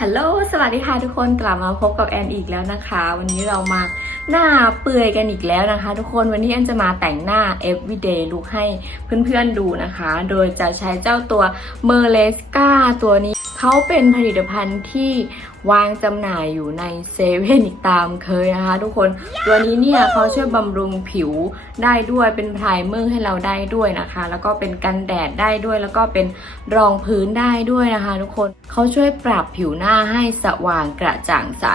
ฮัลโหล สวัสดีค่ะทุกคน กลับมาพบกับแอนอีกแล้วนะคะ วันนี้เรามาหน้าเปื่อยกันอีกแล้วนะคะ ทุกคน วันนี้แอนจะมาแต่งหน้า everyday look ให้เพื่อนๆดูนะคะ โดยจะใช้เจ้าตัว m e r l e s c a ตัวนี้ เขาเป็นผลิตภัณฑ์ที่วางจำหน่ายอยู่ในเซเว่นอีกตามเคยนะคะทุกคน ตัวนี้เนี่ยเขาช่วยบำรุงผิวได้ด้วยเป็นไพรเมอร์ให้เราได้ด้วยนะคะ แล้วก็เป็นกันแดดได้ด้วย แล้วก็เป็นรองพื้นได้ด้วยนะคะ ทุกคนเขาช่วยปรับผิวหน้าให้สว่างกระจ่างใส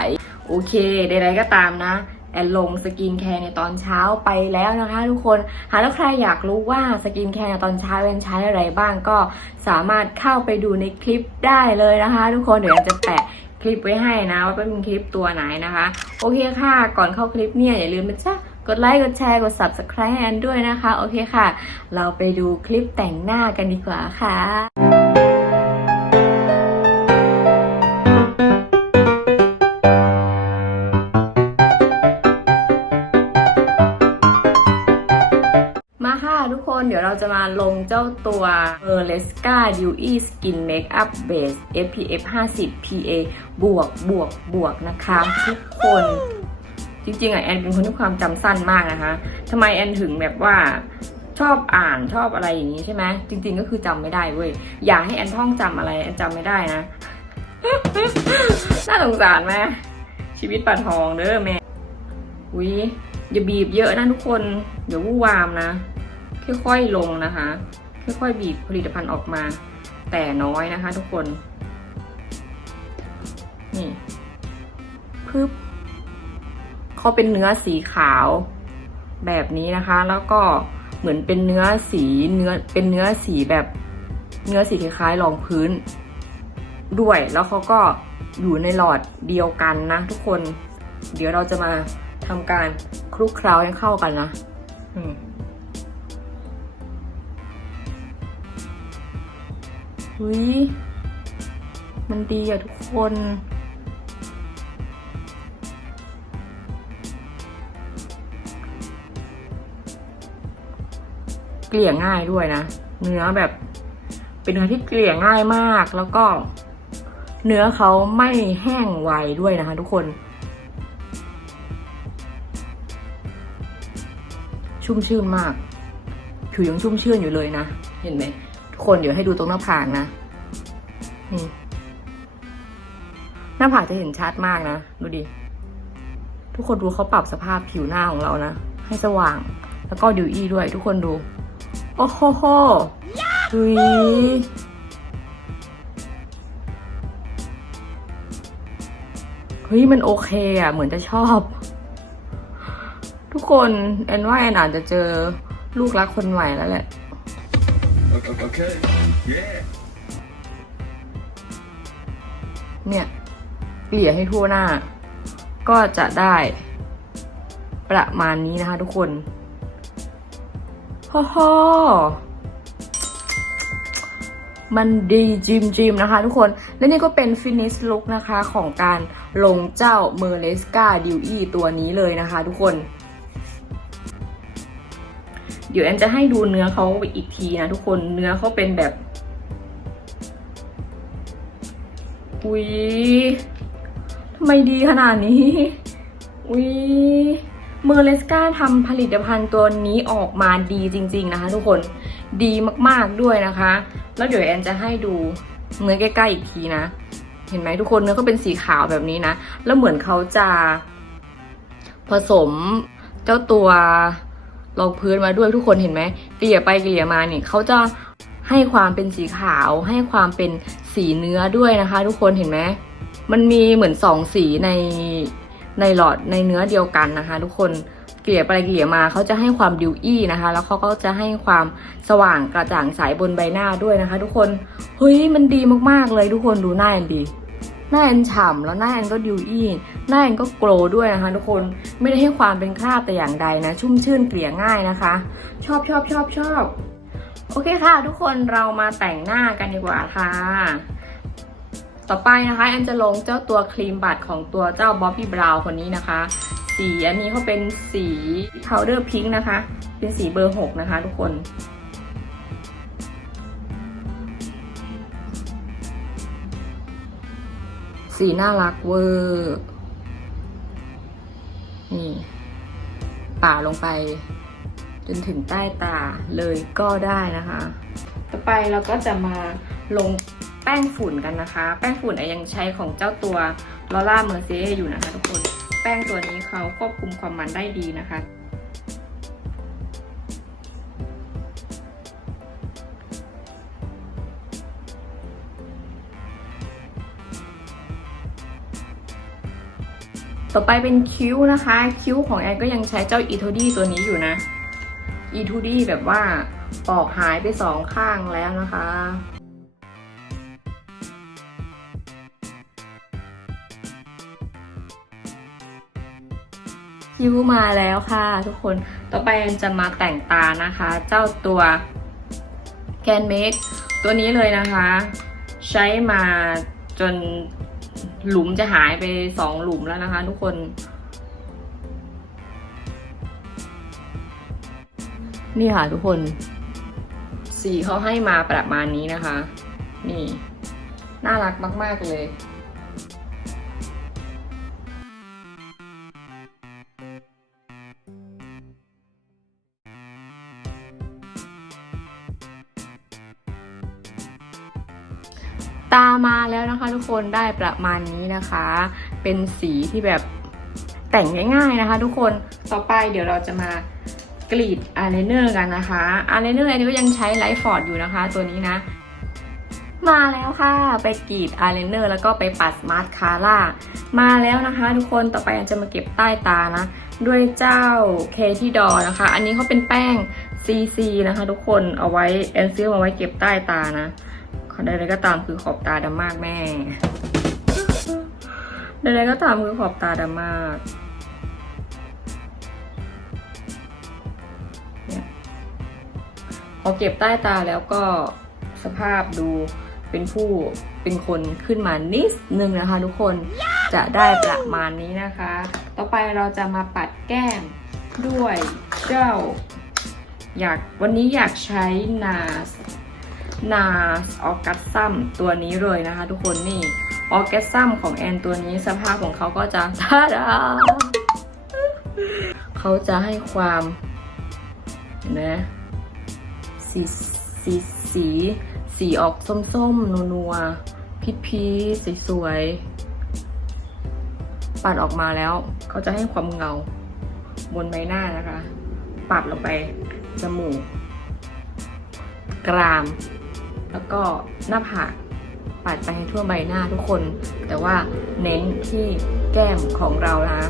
โอเคใดๆก็ตามนะ แอนลงสกินแคร์ในตอนเช้าไปแล้วนะคะทุกคนหากแล้วใครอยากรู้ว่าสกินแคร์ในตอนเช้าแอนใช้อะไรบ้างก็สามารถเข้าไปดูในคลิปได้เลยนะคะ ทุกคนเดี๋ยวแอนจะแปะคลิปไว้ให้นะ ว่าเป็นคลิปตัวไหนนะคะ โอเคค่ะ ก่อนเข้าคลิปเนี่ยอย่าลืมนะจ๊ะกดไลค์กดแชร์กด subscribe ให้แอนด้วยนะคะ โอเคค่ะ เราไปดูคลิปแต่งหน้ากันดีกว่าค่ะ กคนเดี๋ยวเราจะมาลงเจ้าตัว m e r l e s c a Dewy Skin Makeup Base SPF 50 PA บวกบวกบวกนะคะ ทุกคนจริงๆอะแอนเป็นคนที่ความจำสั้นมากนะคะทำไมแอนถึงแบบว่าชอบอ่านชอบอะไรอย่างนี้ใช่ไหมจริง ๆ ก็คือจำไม่ได้เว้ยอย่าให้แอนท่องจำอะไรแอนจำไม่ได้นะน่าสงสารไหมชีวิตปันทองเด้อแม่อุ้ยอย่าบีบเยอะนะทุกคน เดี๋ยววู่วามนะ ค่อยๆลงนะคะ ค่อยๆบีบผลิตภัณฑ์ออกมา แต่น้อยนะคะ ทุกคน นี่พึบเขาเป็นเนื้อสีขาวแบบนี้นะคะ แล้วก็เหมือนเป็นเนื้อสีเนื้อเป็นเนื้อสีแบบเนื้อสีคล้ายๆรองพื้น ด้วยแล้วเขาก็อยู่ในหลอดเดียวกันนะ ทุกคน เดี๋ยวเราจะมาทำการคลุกเคล้าให้เข้ากันนะ อืม เฮ้ยมันดีอะทุกคน เกลี่ยง่ายด้วยนะ เนื้อแบบ เป็นเนื้อที่เกลี่ยง่ายมากแล้วก็ เนื้อเขาไม่แห้งไวด้วยนะคะ ทุกคน ชุ่มชื่นมาก ผิวยังชุ่มชื่นอยู่เลยนะ เห็นไหม คนเดี๋ยวให้ดูตรงหน้าผากนะ นี่ หน้าผากจะเห็นชัดมากนะ ดูดิ ทุกคนดูเขาปรับสภาพผิวหน้าของเรานะ ให้สว่าง แล้วก็ดิวอี้ด้วย ทุกคนดู โอ้โหดุยเฮ้ย มันโอเคอะ เหมือนจะชอบ ทุกคน แอนว่าแอนอาจจะเจอลูกรักคนใหม่แล้วแหละ Okay. Yeah. เนี่ยเกลี่ยให้ทั่วหน้า ก็จะได้ประมาณนี้นะคะทุกคนฮ่อฮ่อมันดีจิมจิมนะคะทุกคน และนี่ก็เป็นฟินิชลุคนะคะของการลงเจ้าเมอร์เลสกาดิวอี้ตัวนี้เลยนะคะทุกคน เดี๋ยวแอนจะให้ดูเนื้อเขาอีกทีนะทุกคนเนื้อเขาเป็นแบบอุ๊ยทำไมดีขนาดนี้อุ๊ยเมอร์เลสกาทำผลิตภัณฑ์ตัวนี้ออกมาดีจริง ๆนะคะ ทุกคนดีมากๆด้วยนะคะ แล้วเดี๋ยวแอนจะให้ดูเนื้อใกล้ๆอีกทีนะ เห็นไหมทุกคนเนื้อก็เป็นสีขาวแบบนี้นะ แล้วเหมือนเขาจะผสมเจ้าตัว รองพื้นมาด้วยทุกคนเห็นไหมเกลี่ยไปเกลี่ยมาเนี่ยเขาจะให้ความเป็นสีขาว ให้ความเป็นสีเนื้อด้วยนะคะ ทุกคนเห็นไหมมันมีเหมือนสองสีในในหลอดในเนื้อเดียวกันนะคะ ทุกคนเกลี่ยไปเกลี่ยมาเขาจะให้ความดิวอี้นะคะ แล้วเขาก็จะให้ความสว่างกระจ่างใสบนใบหน้าด้วยนะคะ ทุกคนเฮ้ยมันดีมากๆเลยทุกคนดูหน้าแอนดี หน้าแอนฉ่ำแล้วหน้าแอนก็ดิวอี้หน้าแอนก็โกลว์ด้วยนะคะ ทุกคนไม่ได้ให้ความเป็นคราบแต่อย่างใดนะ ชุ่มชื่นเกลี่ยง่ายนะคะ ชอบชอบชอบชอบโอเคค่ะ ทุกคนเรามาแต่งหน้ากันดีกว่าค่ะ ต่อไปนะคะแอนจะลงเจ้าตัวครีมบัตของตัวเจ้าบ๊อบบี้บราวน์คนนี้นะคะ สีอันนี้เขาเป็นสีพาวเดอร์พิงค์นะคะ เป็นสีเบอร์ 6 นะคะ ทุกคน สีน่ารักเวอร์นี่ป่าลงไป จนถึงใต้ตาเลยก็ได้นะคะ ต่อไปเราก็จะมาลงแป้งฝุ่นกันนะคะ แป้งฝุ่นยังใช้ของเจ้าตัวลอร่าเมอร์เซอยู่นะคะทุกคน แป้งตัวนี้เขาควบคุมความมันได้ดีนะคะ ต่อไปเป็นคิ้วนะคะ คิ้วของแอนก็ยังใช้เจ้าอีทูดี้ตัวนี้อยู่นะอีทูดี้แบบว่าปอกหายไปสองข้างแล้วนะคะคิ้วมาแล้วค่ะทุกคน ต่อไปแอนจะมาแต่งตานะคะ เจ้าตัวแกนเมคตัวนี้เลยนะคะ ใช้มาจน หลุมจะหายไปสองหลุมแล้วนะคะ ทุกคน นี่ค่ะทุกคน สีเขาให้มาประมาณนี้นะคะ นี่ น่ารักมาก ๆ เลย ตามาแล้วนะคะ ทุกคนได้ประมาณนี้นะคะ เป็นสีที่แบบแต่งง่ายๆนะคะ ทุกคนต่อไปเดี๋ยวเราจะมากรีดอายไลเนอร์กันนะคะอายไลเนอร์อันนี้ก็ยังใช้ไลท์ฟอร์ดอยู่นะคะ ตัวนี้นะ มาแล้วค่ะ ไปกรีดอายไลเนอร์แล้วก็ไปปัดมาสคาร่ามาแล้วนะคะ ทุกคนต่อไปอันจะมาเก็บใต้ตานะ ด้วยเจ้าเคที่ดอนะคะ อันนี้เขาเป็นแป้ง CC นะคะ ทุกคนเอาไว้แอนซื้อมาไว้เก็บใต้ตานะ ใดๆก็ตามคือขอบตาดำมากแม่ใดๆก็ตามคือขอบตาดำมากเนี่ยพอเก็บใต้ตาแล้วก็สภาพดูเป็นผู้เป็นคนขึ้นมานิดนึงนะคะ ทุกคนจะได้ประมาณนี้นะคะ ต่อไปเราจะมาปัดแก้มด้วยเจ้า อยากวันนี้อยากใช้นาส นาออกัสซัมตัวนี้เลยนะคะทุกคนนี่ออกัสซัมของแอนตัวนี้สภาพของเขาก็จะท่าดาเขาจะให้ความเห็นะสีสีสีสีออกส้มๆนัวๆพีพีสวยๆปัดออกมาแล้ว เขาจะให้ความเงา บนใบหน้านะคะ ปัดลงไปจมูกกราม แล้วก็หน้าผากปัดไปให้ทั่วใบหน้าทุกคน แต่ว่าเน้นที่แก้มของเรานะ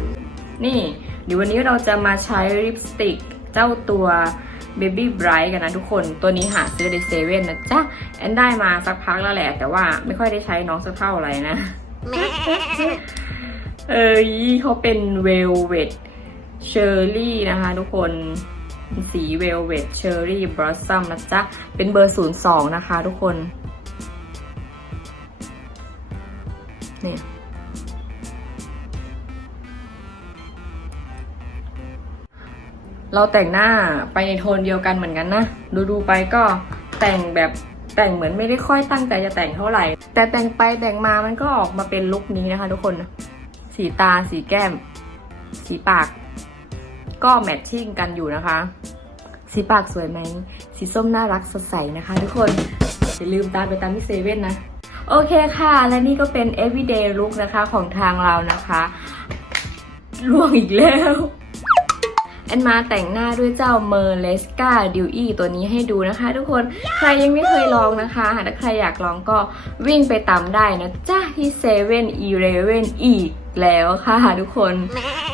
นี่เดี๋ยววันนี้เราจะมาใช้ลิปสติกเจ้าตัว Baby Bright กันนะทุกคน ตัวนี้หาซื้อในเซเว่นนะจ๊ะ แอนได้มาสักพักแล้วแหละ แต่ว่าไม่ค่อยได้ใช้น้องสักเท่าไหร่นะ เอ้ยเขาเป็น Velvet Cherry นะคะทุกคน สี Velvet Cherry Blossom นะจ๊ะ เป็นเบอร์ 02 นะคะทุกคนเนี่ยเราแต่งหน้าไปในโทนเดียวกันเหมือนกันนะ ดูดูๆไปก็แต่งแบบแต่งเหมือนไม่ได้ค่อยตั้งใจจะแต่งเท่าไหร่ แต่แต่งไปแต่งมามันก็ออกมาเป็นลุคนี้นะคะทุกคน สีตา สีแก้ม สีปาก ก็แมทชิ่งกันอยู่นะคะ สีปากสวยไหม สีส้มน่ารักสดใสนะคะทุกคน อย่าลืมตามไปตามที่เซเว่นนะ โอเคค่ะ และนี่ก็เป็น everyday look นะคะของทางเรานะคะล่วงอีกแล้วแอนมาแต่งหน้าด้วยเจ้าเมอร์เลสกาดิวอีตัวนี้ให้ดูนะคะ ทุกคนใครยังไม่เคยลองนะคะหากใครอยากลองก็วิ่งไปตามได้นะจ้าที่เซเว่นอีเลเว่นอีก แล้วค่ะทุกคน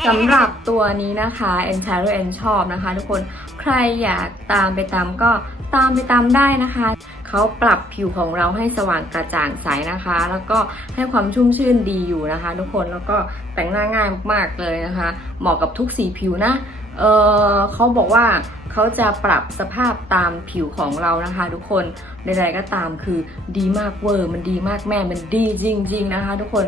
สำหรับตัวนี้นะคะแอนใช้แล้วแอนชอบนะคะ ทุกคนใครอยากตามไปตามก็ตามไปตามได้นะคะ เขาปรับผิวของเราให้สว่างกระจ่างใสนะคะ แล้วก็ให้ความชุ่มชื่นดีอยู่นะคะ ทุกคนแล้วก็แต่งหน้าง่ายมากๆเลยนะคะ เหมาะกับทุกสีผิวนะเออเขาบอกว่าเขาจะปรับสภาพตามผิวของเรานะคะ ทุกคน ใดๆก็ตามคือดีมากเวอร์มันดีมากแม่มันดีจริง ๆ นะคะ ทุกคน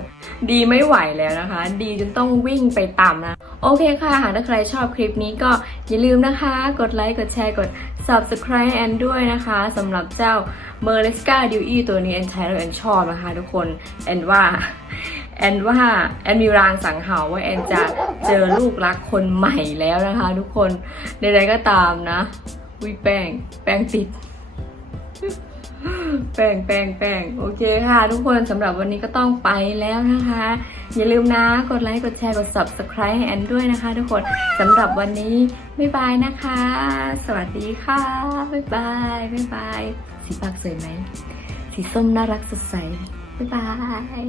ดีไม่ไหวแล้วนะคะ ดีจนต้องวิ่งไปตามนะโอเคค่ะหากถ้าใครชอบคลิปนี้ก็อย่าลืมนะคะ กดไลค์กดแชร์กด subscribe แอนด้วยนะคะสำหรับเจ้า m e r l e s c a d e w e ตัวนี้แอนใช้แล้วแอนชอบนะคะ ทุกคนแอนว่าแอนว่าแอนมีรางสังหาว่าแอนจะเจอลูกรักคนใหม่แล้วนะคะ ทุกคนใดๆก็ตามนะวิแป้งแป้งติด แป้งแป้งแป้งโอเคค่ะ ทุกคนสำหรับวันนี้ก็ต้องไปแล้วนะคะ อย่าลืมนะ กดไลค์กดแชร์กด subscribe ให้แอนด้วยนะคะ ทุกคนสำหรับวันนี้ บ๊ายบายนะคะ สวัสดีค่ะ บ๊ายบายบ๊ายบาย สีปากสวยไหม สีส้มน่ารักสดใส บ๊ายบาย